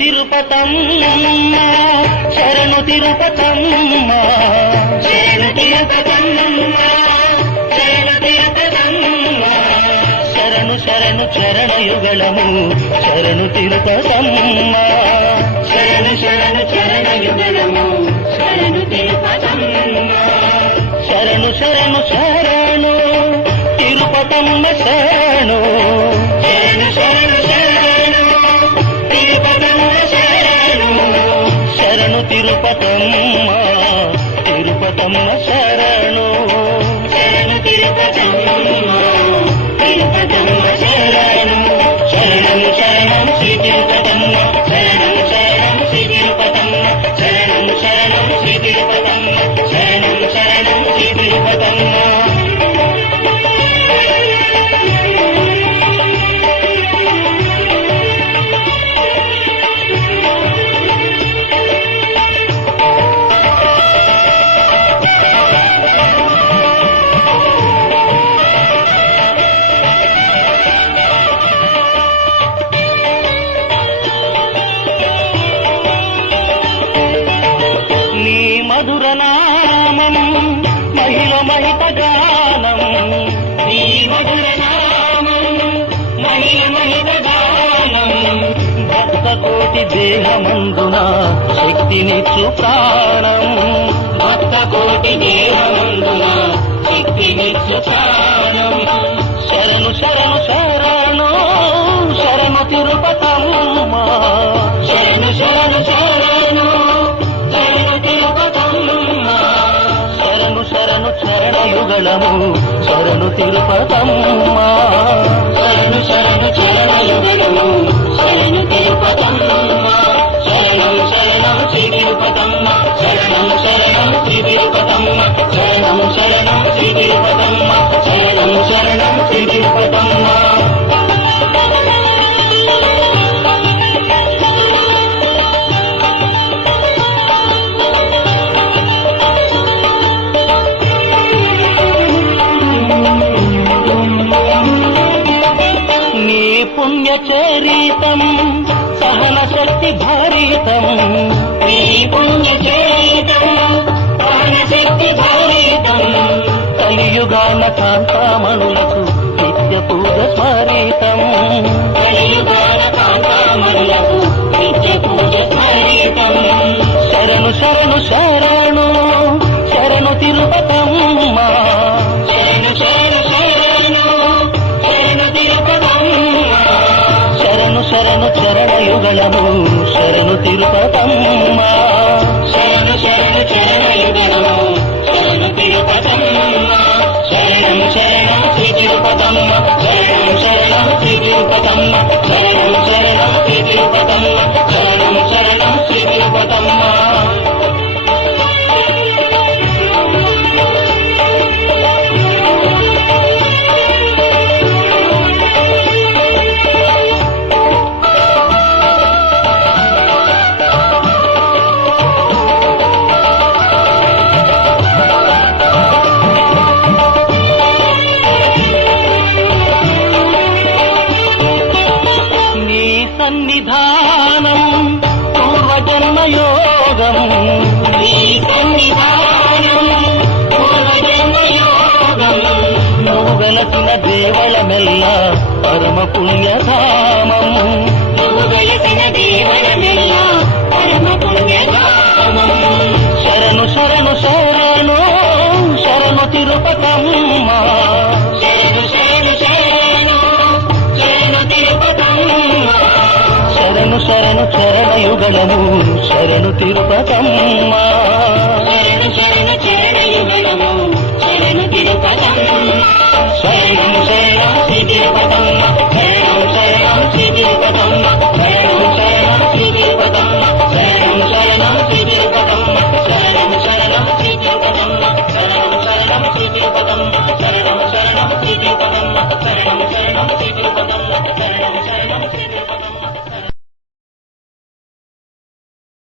తిరుపతమ్మ శరణు తిరుపతమ్మ శరణు తిరుపతమ్మ శరణు శరణు శరణు చరణ యుగళము శరణు తిరుపతమ్మ శరణు శరణు చరణ యుగళము శరణు తిరుపతమ్మ శరణు శరణు శరణు తిరుపతమ్మ శరణు. శరణు తిరుపతమ్మ తిరుపతమ్మ శరణు. శరణు తిరుపతమ్మ తిరుపతమ్మ. నీ మధుర నామం మహిళ మహిత గానం. నీ మధుర నామం మహిళ మహిత గానం. భక్త కోటి దేహమందున శక్తినిచ్చు ప్రాణం. భక్త కోటి దేహమందున శక్తినిచ్చు ప్రాణం. చరణయుగళము శరణు తిరుపతమ్మా. శరణు పుణ్య చరితం సహన శక్తి భారితం. నీ పుణ్య చరితం సహన శక్తి భారితం. కలియుగాన కాంతామణులకు నిత్య పూజ స్మరితం. కలియుగాన కాంతామణులకు నిత్య పూజ స్మరితం. శరణు శరణు శరణు. తిరుపతమ్మ శరణం వెలసిన దేవళమెల్ల పరమ పుణ్యధామం. పరమ పుణ్యధామం శరణు శరణు శరణు శరణు తిరుపతమ్మ. శరణు శరణు శరణు శరణు తిరుపతమ్మ.